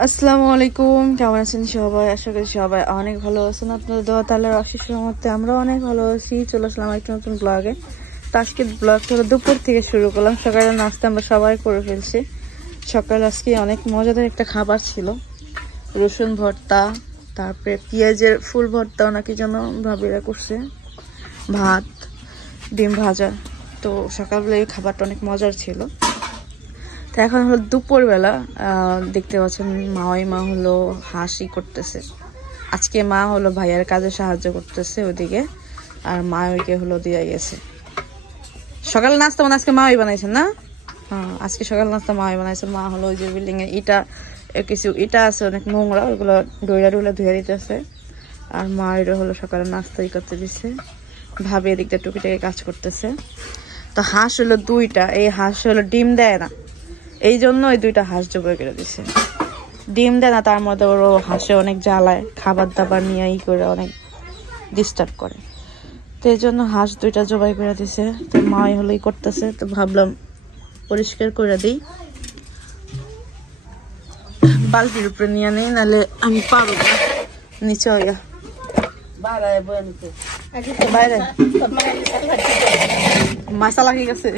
আসসালামু আলাইকুম, কেমন আছেন সবাই? আশা করি সবাই অনেক ভালো আছেন। আপনাদের দোয়া তাআলার অশেষ রহমতে আমরা অনেক ভালো আছি। চলে আসলাম একটা নতুন ব্লগে। তো আজকে ব্লগটা দুপুর থেকে শুরু করলাম। সকালে নাস্তা আমরা সবাই করে ফেলছি। সকালে আজকে অনেক মজাদার একটা খাবার ছিল, রসুন ভর্তা, তারপরে পেঁয়াজের ফুল ভর্তা নাকি যেন ভাবিরা করছে, ভাত, ডিম ভাজা। তো সকালবেলা এই খাবারটা অনেক মজার ছিল। তো এখন হলো দুপুরবেলা, দেখতে পাচ্ছেন মা হলো হাসি করতেছে। আজকে মা হলো ভাইয়ার কাজে সাহায্য করতেছে ওদিকে, আর মা ওইকে হলো দিয়ে গেছে। সকালে নাস্তা মানে আজকে মাই বানাইছেন না? হ্যাঁ, আজকে সকাল নাস্তা মাই বানাইছে। মা হলো ওই যে বিল্ডিং এ কিছু ইটা আছে অনেক নোংরা, ওইগুলো ডইলা ধুয়ে দিতেছে। আর মা এটা হলো সকালে নাস্তাই করতে দিচ্ছে। ভাবে এদিকটা টুকিটাকে কাজ করতেছে। তো হাঁস হলো দুইটা, এই হাঁস হলো ডিম দেয় না, এই জন্য ওই দুইটা হাঁস জবাই করে দিছে। ডিম দেয় না, তার মধ্যে ওর হাঁসে অনেক জ্বালায়, খাবার দাবার নিয়ে করে অনেক ডিস্টার্ব করে। তো এই জন্য হাঁস দুইটা জবাই করে দিছে। তো মাই হলোই করতেছে। তো ভাবলাম পরিষ্কার করে দিই, বালতির উপরে নিয়ে নেই, নাহলে আমি পারবো না। নিচে হইয়া বাইরে মশলা কি গেছে,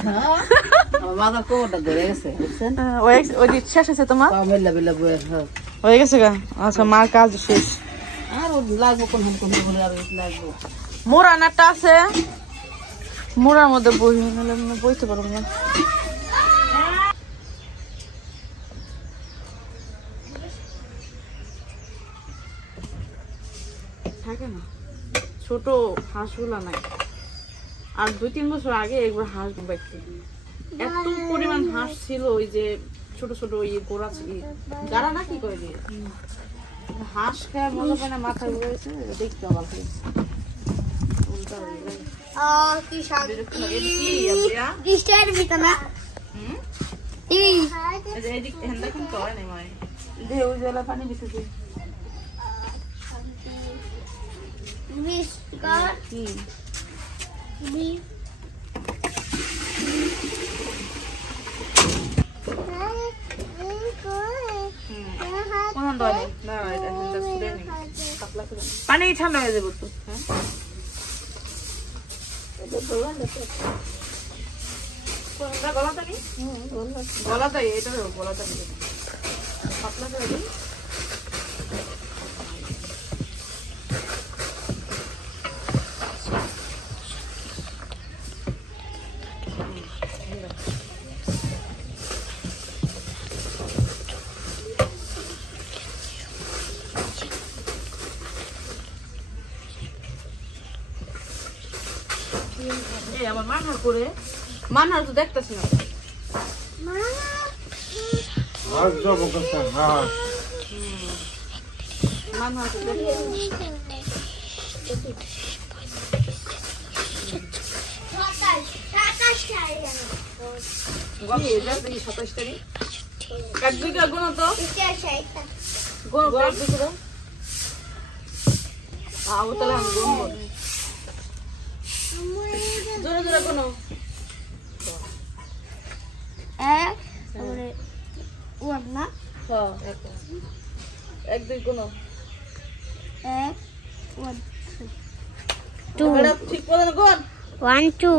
শেষ হয়েছে তোমার? হয়ে গেছে গা? আচ্ছা, মার কাজ শেষ। মোড়া নাটা আছে, মোড়ার মধ্যে বই বইতে পারবো না। থাকে না, ছোট হাঁসগুলা নাই। আর 2-3 বছর আগে একবার হাঁস দেখতে এত পরিমাণ হাঁস ছিল, ওই যে ছোট ছোট গোড়া যারা না কি করে দিয়ে হাঁস খায় মজা পায় না, মাথা ঘুরেছে দেখতে অবাক হয়েছে। পানি দিতেছি পানি ঠান্ডা হয়ে যাবো তো। গলাটা এটা গলাটা পাতলা করে দিই। আমার মানহার করে মানহার তো দেখতেছি না। জোরে জোরে কোনো এক দুই কোনো ঠিক বলে কোন 1 2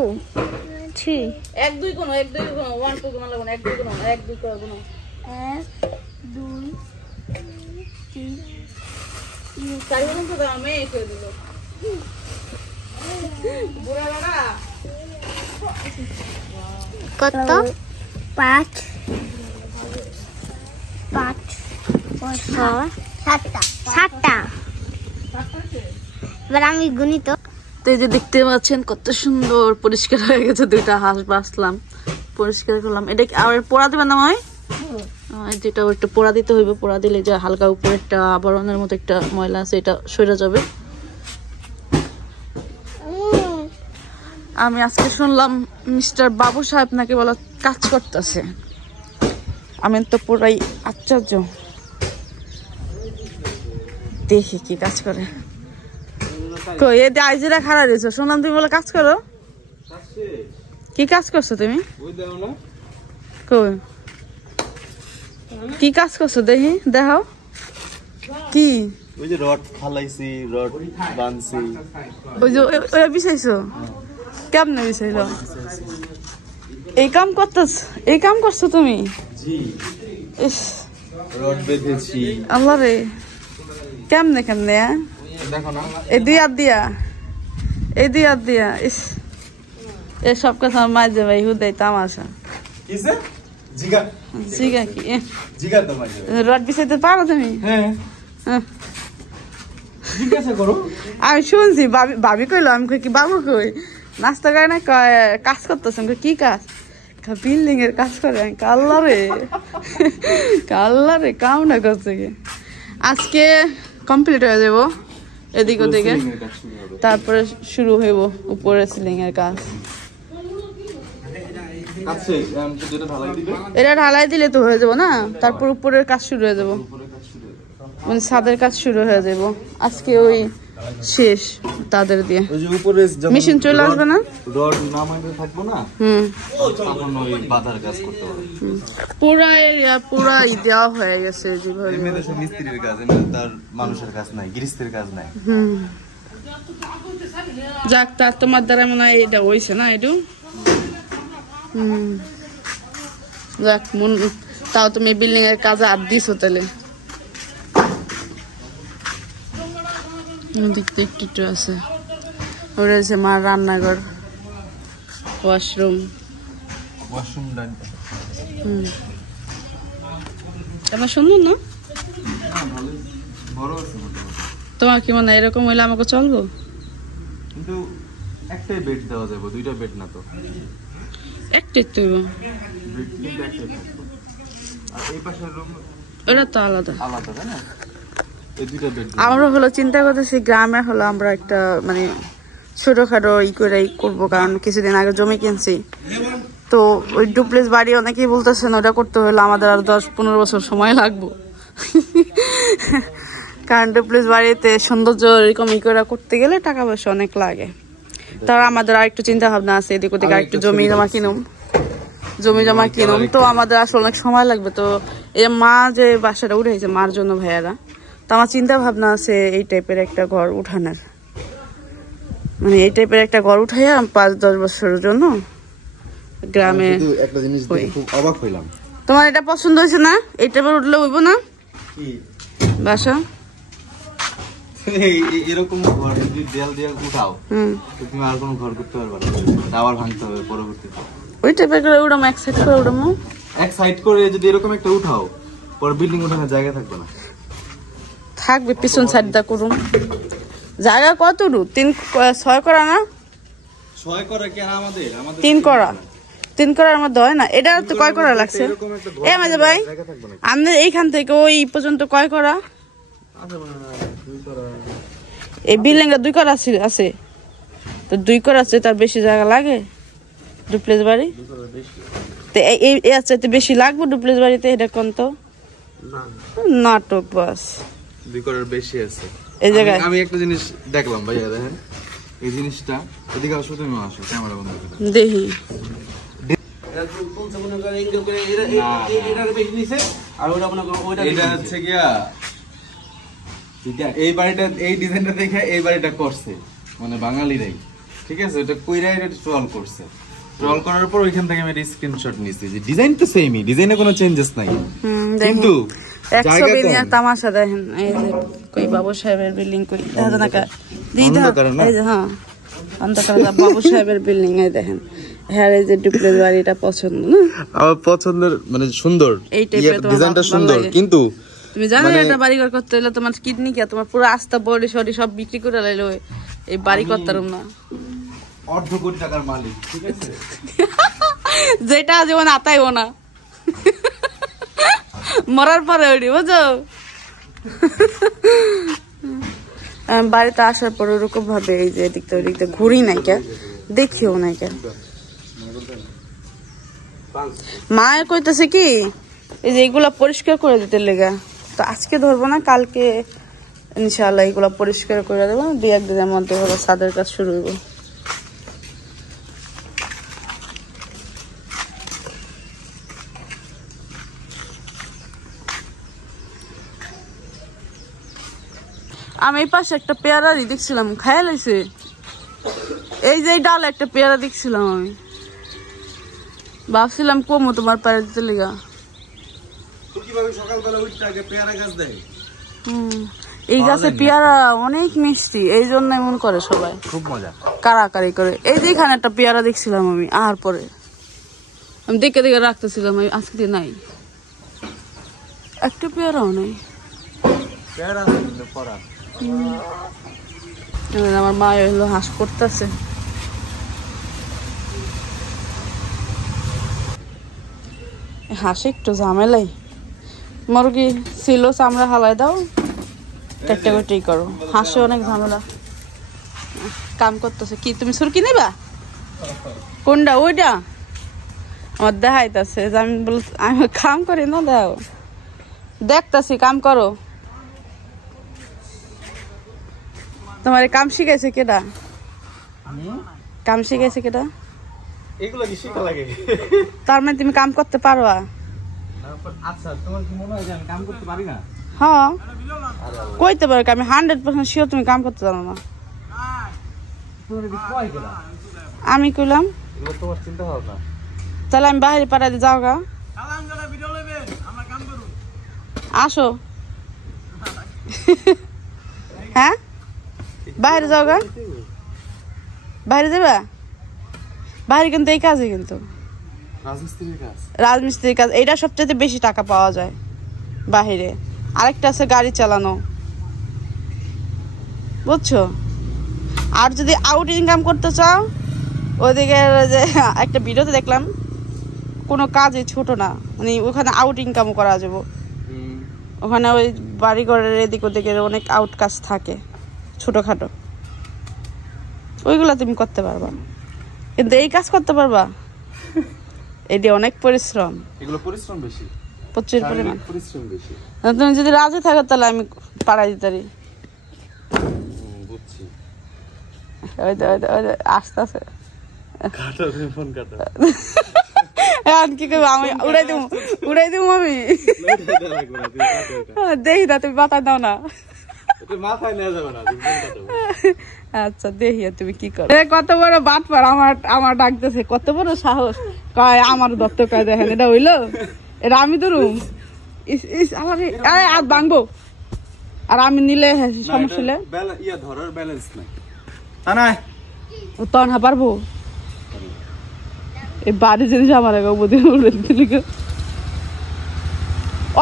3 এক দুই কোনো 1 2 কোনো 1 2 কোনো লাগবে 1 2 কোনো 1 2 করে কোনো 1 2 3 4 পর্যন্ত তো আমি এই করে দিল বুড়া লাগা কত 5 7টা এবার আমি গুনি তো। এই যে দেখতে পাচ্ছেন কত সুন্দর পরিষ্কার হয়ে গেছে। দুইটা হাঁস বাছলাম, পরিষ্কার করলাম। এটা আর পোড়া দেবেন না মাই? যেটা একটু পোড়া দিতে হইবে, পোড়া দিলে যে হালকা উপরে একটা আবরণের মতো একটা ময়লা আছে, এটা সরে যাবে। আমি আজকে শুনলাম মিস্টার বাবু সাহেব নাকি বলা কাজ করতেছে। আমি তো পুরাই আশ্চর্য, দেখি কি কাজ করে। কই এ আইজিরা খাড়া রয়েছে, শুনলাম তুমি বলে কাজ করো। কি কাজ করছো তুমি? কই কি কাজ করছো দেখি দেখাও কি ওই যে রড ফালাইছি রড বানছি ওই যে ওই বিছাইছো কেমনে বিছাইলো এই কাম করছো তুমি জি ইস রড বেঁধেছি আল্লাহ রে কেমনে দেখো না এই দুই হাত দিয়া ইস এসব কথা মাঝে ভাই হুদাই তামাশা কিসে জিগা কি জিগা তো মাঝে রড বিছাইতে পারো তুমি হ্যাঁ জিজ্ঞাসা করো আমি শুনছি ভাবি কইলো আমি কই কি বাবু কই নাস্তা করে না কাজ করতেছে কি কাজ বিল্ডিং এর কাজ করে কাল্লারে কাম না করছে কি আজকে কমপ্লিট হয়ে যাবো এদিক ওদিকে তারপরে শুরু হইব উপরে সিলিং এর কাজ এটা ঢালাই দিলে তো হয়ে যাবো না তারপর উপরের কাজ শুরু হয়ে যাবো মানে ছাদের কাজ শুরু হয়ে যাব আজকে ওই শেষ তাদের দিয়ে ওই যে উপরে মেশিন চলে আসবে না রড নামাইতে থাকবো না তখন ওই বাধার কাজ করতে হবে পুরা দেওয়া হয়ে গেছে যেভাবে এমনিতে সব মিস্ত্রির কাজ এমনি তার মানুষের কাজ নাই গৃহস্থের কাজ নাই যাক তার তোমার দ্বারা মনে হয় এটা হইছে না একটু যাক তাও তুমি বিল্ডিং এর কাজে হাত দিছো তাহলে দেখতে একটু আছে ওটা হচ্ছে মার রান্নাঘর ওয়াশরুম আমার সুন্দর না তোমার কি মনে হয় এরকম হইলে আমাকে চলবো কিন্তু একটাই বেড দেওয়া যাবে দুইটা বেড না তো একটাই তো বেড কিন্তু একটাই থাকবে আর এই পাশের রুম ওটা তো আলাদা তাই না এই দুইটা বেড আমরা হলো চিন্তা করতেছি গ্রামে হলো আমরা একটা মানে ছোটখাটো করবো কারণ কিছুদিন আগে জমি কিনছি তো ওই ডুপ্লেক্স বাড়ি অনেকেই বলতেছেন ওটা করতে হলে আমাদের আর 10-15 বছর সময় লাগবে কারণ ডুপ্লেক্স বাড়িতে সৌন্দর্য এরকম করতে গেলে টাকা পয়সা অনেক লাগে তার আমাদের আরেকটু চিন্তা ভাবনা আছে এদিক ওদিকে আরেকটু জমি জমা কিনুম তো আমাদের আসলে অনেক সময় লাগবে তো এই মা যে বাসাটা উঠেছে মার জন্য ভাইয়ারা তো আমার চিন্তা ভাবনা আছে এই টাইপের একটা ঘর উঠানোর মানে এই টাইপের একটা ঘর উঠাইয়া 5-10 বছরের জন্য গ্রামে একটা জিনিস দেখে খুব অবাক হইলাম তোমার এটা পছন্দ হয়েছে না এই টাইপের উঠলে হইব না কি বাসা এরকম ঘর যদি দেয়াল দিয়ে উঠাও তুমি আর কোনো ঘর করতে পারবে না আবার ভাঙতে হবে পরবর্তীতে ওই টাইপের করে উঠাম এক সাইড করে উঠাম এক সাইড করে যদি এরকম একটা উঠাও পর বিল্ডিং উঠানোর জায়গা থাকবে না থাকবে পিছন সাইডটা করুন জায়গা কত দূর 6 করা না 6 করা কি আমাদের 3 করার মধ্যে হয় না এটা তো কয় করা লাগছে এ মাঝে ভাই আমাদের এইখান থেকে ওই পর্যন্ত কয় করা এই বিল্ডিং এর 2 করা আছে তো 2 করা আছে তার বেশি জায়গা লাগে ডুপ্লেক্স বাড়ি তো এই আছে বেশি লাগবে ডুপ্লেক্স বাড়িতে এটা কোন তো নাটক বাস 2 করার বেশি আছে এই জায়গায় আমি একটা জিনিস দেখলাম ভাইয়া দেখেন এই জিনিসটা এদিকে আসো তুমি আসো ক্যামেরা বন্ধ করে দেখি এটা হচ্ছে গিয়া এই বাড়িটা এই ডিজাইনটা দেখে এই বাড়িটা করছে মানে বাঙালিরাই ঠিক আছে ওটা কইরাই ট্রল করছে ট্রল করার পর ওইখান থেকে আমি স্ক্রিনশট নিয়েছি যে ডিজাইন তো সেমই ডিজাইনে কোনো চেঞ্জেস নাই কিন্তু জায়গা নিয়ে তামাশা দেখেন এই যে কই বাবু সাহেবের বিল্ডিং কই দাদা না এই যে হ্যাঁ অন্ধকার বাবু সাহেবের বিল্ডিং এই দেখেন হ্যাঁ এই যে ডুপ্লেক্স বাড়িটা পছন্দ না আমার পছন্দের মানে সুন্দর এই টাইপের ডিজাইনটা সুন্দর কিন্তু তুমি জানো এটা বাড়ি ঘর করতে হলে তোমার কিডনি কি তোমার পুরো আস্থা বডি সডি সব বিক্রি করে লাইলো এই বাড়ি করতারম না অর্ধ কোটি টাকার মালিক ঠিক আছে যেটা জীবন আতাইও না মরার পরে ওইটি বুঝো বাড়িতে আসার পর ওরকম ভাবে এই যে এদিকটা ওদিকটা ঘুরি নাই কে দেখিও নাই কে মা কইতেছে কি এই যে এগুলা পরিষ্কার করে দিতে লেগা তো আজকে ধরবো না কালকে ইনশাআল্লাহ এগুলা পরিষ্কার করে দেবো 2-1 দিনের মধ্যে হলো ছাদের কাজ শুরু হইব আমি এই পাশে একটা পেয়ারারই দেখছিলাম, খাইয়া লাইছে। এই যে ডালে একটা পেয়ারা দেখছিলাম, আমি ভাবছিলাম কমো তোমার পায়ে দিতে লেগা। এই গাছে পেয়ারা অনেক মিষ্টি, এই জন্য এমন করে সবাই, খুব মজা কারাকারি করে। এই যে এখানে একটা পেয়ারা দেখছিলাম আমি, আর পরে আমি দেখে দেখে রাখতেছিলাম, আজকে নাই একটা পেয়ারাও নাই। আমার মা এলো হাঁস করতেছে। হাঁসে একটু ঝামেলাই, মুরগি ছিল চামড়া হালাই দাও, কেটে কেটেই করো। হাঁসে অনেক ঝামেলা, কাম করতেছে। কি তুমি সুরকি নেবা? কোনটা? ওইটা আমার দেখাইতেছে, আমি বল আমি কাম করি না, দাও দেখতেছি কাম করো। তোমার কাম শিখাইছে কেডা? কাম শিখাইছে কেডা? এগুলো কি শিখা লাগে? তার মানে তুমি কাম করতে পারবা? আচ্ছা, তোমার কি মনে হয় যে আমি কাম করতে পারি না? হ্যাঁ কইতে পারো, আমি 100% শিওর তুমি কাম করতে জানো না। আমি কইলাম তোমার চিন্তা ভাবনা। তাহলে আমি বাইরে পাড়াতে যাও গা, আসো। হ্যাঁ বাইরে যাও গা, বাইরে যাবা? বাইরে কিন্তু এই কাজে, কিন্তু রাজমিস্ত্রির কাজ, এইটা সবচেয়ে বেশি টাকা পাওয়া যায় বাহিরে। আরেকটা আছে গাড়ি চালানো, বুঝছো? আর যদি আউট ইনকাম করতে চাও, ওইদিকে যে একটা ভিডিওতে দেখলাম, কোনো কাজই ছোট না, মানে ওখানে আউট ইনকামও করা যাবে। ওখানে ওই বাড়িঘরের এদিক ওদিকের অনেক আউট কাজ থাকে ছোটখাটো, ওইগুলো তুমি করতে পারবা, কিন্তু এই কাজ করতে পারবা? এটি অনেক পরিশ্রম, এগুলো পরিশ্রম বেশি, প্রচুর পরিমাণ পরিশ্রম বেশি। তুমি যদি রাজি থাকো তাহলে আমি পাড়াই দিতে পারি। বুঝছি, আস্তে আস্তে ফোন কাটা। কি করবো আমি? উড়াই দিব আমি, দেখি না, তুমি বাতা দাও না। আচ্ছা দেখি তুমি কি করো। কত বড় বাটপার, আমার ডাকতেছে, কত বড় সাহস, কয় আমার দত্ত, কয় দেখেন এটা হইলো, এটা আমি ধরুম, আর ভাঙবো, আর আমি নিলে সমস্যা হলে তখন পারবো। এই বাড়ি জিনিস আমার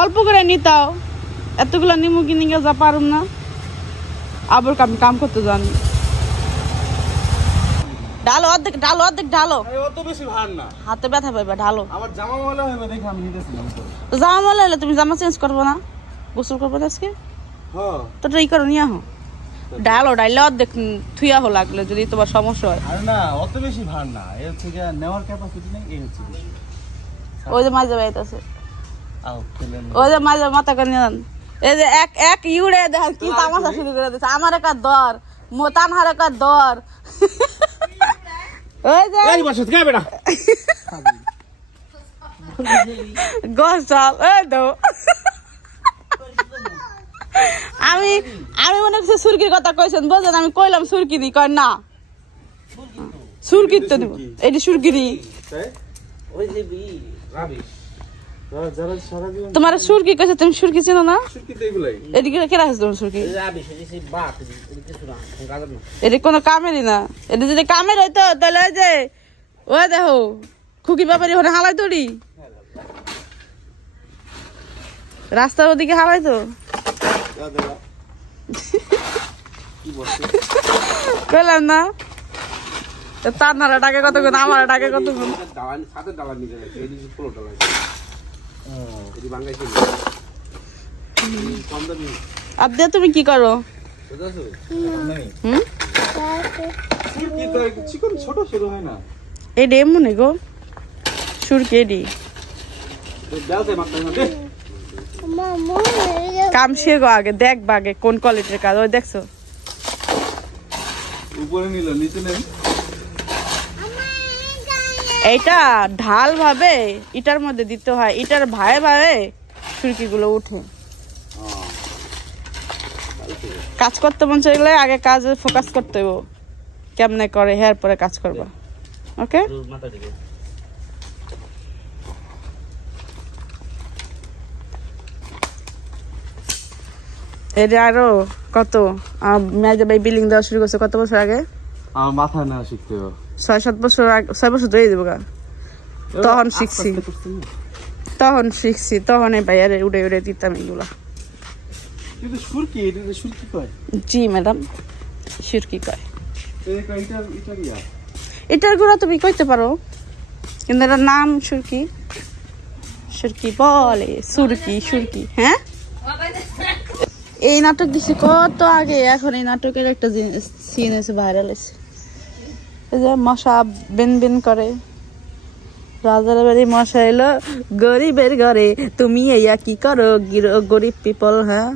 অল্প করে নিতাও, এতগুলা নিমু কিনে যা পারুম না, আবার আমি কাম করতে জানি। ঢালো অর্ধেক, ঢালো অর্ধেক, ঢালো, অত বেশি ভার না, হাতে ব্যথা পাইবা, ঢালো। আমার জামা ময়লা হইবে দেখে আমি নিতেছিলাম। তো জামা ময়লা হলে তুমি জামা চেঞ্জ করবো না? গোসল করবো না আজকে? হ্যাঁ তো ই করো, নিয়ে আহো, ঢালো, ডাইলে অর্ধেক থুইয়া হো লাগলে যদি তোমার সমস্যা হয়। আরে না, অত বেশি ভার না, এই হচ্ছে যে নেওয়ার ক্যাপাসিটি নেই, এই হচ্ছে বিষয়। ওই যে মাঝে বাইতেছে, ওই যে মাঝে মাথা করে নিয়ে, এই যে এক ইউড়ে দেখ কি তামাশা শুরু করে দিচ্ছে। আমার একটা দর, মোতানহার একটা দর, ওই যে গছ চাল, এই দাও। আমি মনে করছি সুরকির কথা কইছেন, বুঝলেন? আমি কইলাম সুরকিরি, কয় না সুরকির তো দেবো, এটি সুরকিরি। তোমার সুরকি কইছে, তুমি সুরকি চেনো না? এদিকে কে রাখছে তোমার সুরকি? এটি কোনো কামেরই না, এটি যদি কামের হইতো তাহলে ওই যে ওই দেখো খুকি ব্যাপারী ওখানে হালাই তোড়ি, রাস্তার ওদিকে হালাই তো কইলাম না। তার নারা ডাকে কতক্ষণ, আমার ডাকে কতক্ষণ। আব্দে তুমি কি করো? এডি এমন গো সুরকি, এডি কাম শেষ গো, আগে দেখ বাগে কোন কোয়ালিটির কাজ। ওই দেখছো উপরে নিল, নিচে নেই। এইটা ঢাল ভাবে ইটার মধ্যে দিতে হয়, ইটার ভাই ভাবে সুরকি গুলো উঠে। কাজ করতে মন চাইলে আগে কাজে ফোকাস করতে হবে, কেমনে করে হেয়ার পরে কাজ করবা। ওকে এটা আরো কত মেজা ভাই বিল্ডিং দেওয়া শুরু করছে কত বছর আগে? আমার মাথা না শিখতে হবে 6-7 বছর আগে, 6 বছর ধরে দেবো গা। তখন শিখছি তখন এই ভাইয়ারে উড়ে উড়ে দিতাম এগুলা। জি ম্যাডাম, সুরকি কয়। এটার গুলা তুমি কইতে পারো, কিন্তু এটার নাম সুরকি। সুরকি বলে সুরকি। হ্যাঁ, এই নাটক দিছি কত আগে, এখন এই নাটকের একটা সিন এসে ভাইরাল হয়েছে। এই যে মশা বেন বেন করে, রাজার বাড়ি মশা এলো গরিবের ঘরে, তুমি ইয়া কি করো গরিব পিপল? হ্যাঁ,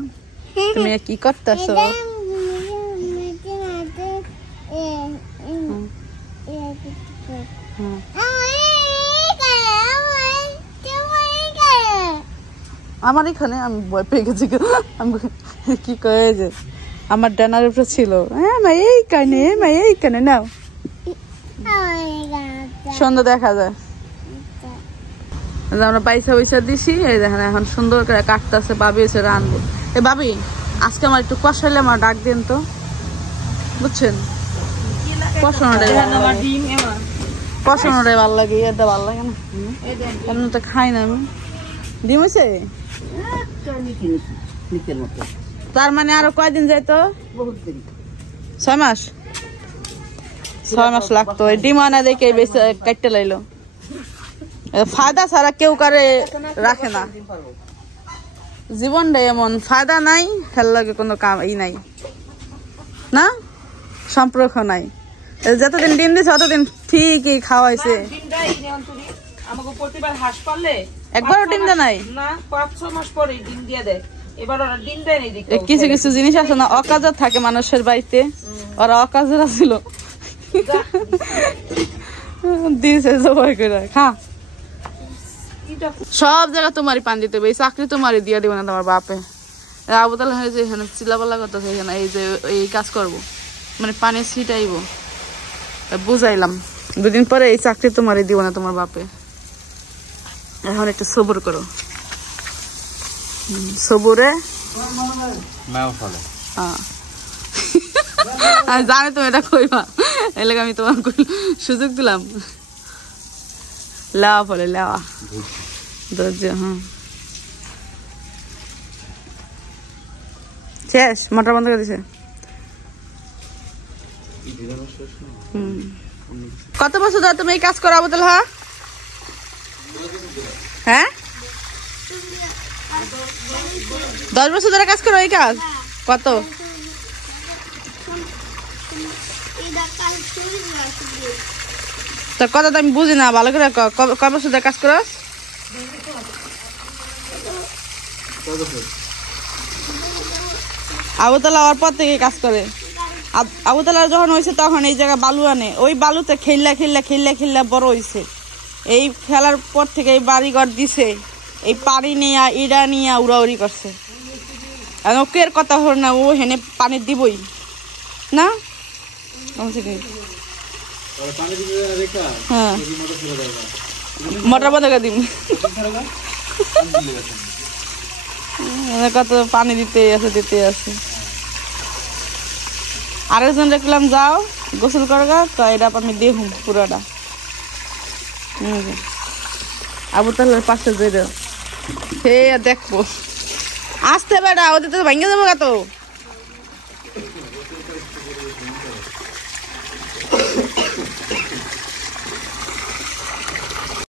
তুমি কি করতেছো? আমার এখানে আমি ভয় পেয়ে গেছি, কি কয়ে যে আমার ডানার উপরে ছিল, হ্যাঁ মা এইখানে নাও, সুন্দর দেখা যায়। আমরা পয়সা দিছি, এই দেখেন এখন সুন্দর করে কাটতেছে, বাবি এসে রানবো। এ বাবি, আজকে আমার একটু কষাইলে আমার ডাক দেন তো, বুঝছেন? কষানোটাই ভালো লাগে, এটা ভালো লাগে না, এমন তো খাই না আমি। ডিম হয়েছে? তার মানে আরো কয়দিন যাইতো? 6 মাস লাগতো। ডিম আনা দেখে বেশি কাটতে লাইলো। ফায়দা ছাড়া কেউ কারে রাখে না, জীবনটা এমন, ফায়দা নাই খেল লাগে, কোনো কাম নাই না, সম্পর্ক নাই। যতদিন ডিম দিছে ততদিন ঠিকই খাওয়াইছে। একবারও ডিম দেয় নাই। কিছু কিছু জিনিস আছে না, অকাজর থাকে মানুষের বাড়িতে, ওরা অকাজর ছিল, দিয়েছে জবাই করে খা। সব জায়গা তোমারই পান দিতে হবে, এই চাকরি তোমারই দিয়ে দিব না তোমার বাপে। আবুতাল হয়েছে এখানে চিলাপাল্লা করতেছে, এখানে এই যে এই কাজ করবো, মানে পানি ছিটাইব, বুঝাইলাম। 2 দিন পরে এই চাকরি তোমারই দিব না তোমার বাপে। এখন একটু সবুর করো, সবুরে জানি তুমি এটা কইবা, এলাকা আমি তোমার সুযোগ দিলাম। লেওয়া ফলে লেওয়া ধৈর্য। হ্যাঁ, শেষ, মোটর বন্ধ করে দিছে। কত বছর ধরে তুমি এই কাজ করো আবুতাল? হ্যাঁ, 10 বছর ধরে কাজ করো এই কাজ? কত? তোর কথা তো আমি বুঝি না ভালো করে, কয় বছর ধরে কাজ করো? আবুতালা ওর পর থেকে কাজ করে। আবুতালা যখন হয়েছে তখন এই জায়গায় বালু আনে, ওই বালুতে খেললা বড় হয়েছে। এই খেলার পর থেকে এই বাড়িঘর দিছে, এই পানি নিয়ে ইডা নিয়ে উড়াউড়ি করছে। ওকের কথা হল না, ও হেনে পানি দিবই না। হ্যাঁ, মোটর বন্ধ করে দিন, কত পানি দিতে আছে। আরেকজন দেখলাম যাও গোসল করগা, এটা আমি দেখুন পুরোটা। আবুতালের পাশে যেটা হে দেখবো, আসতে বেড়া, ওদের তো ভেঙে যাবো। তো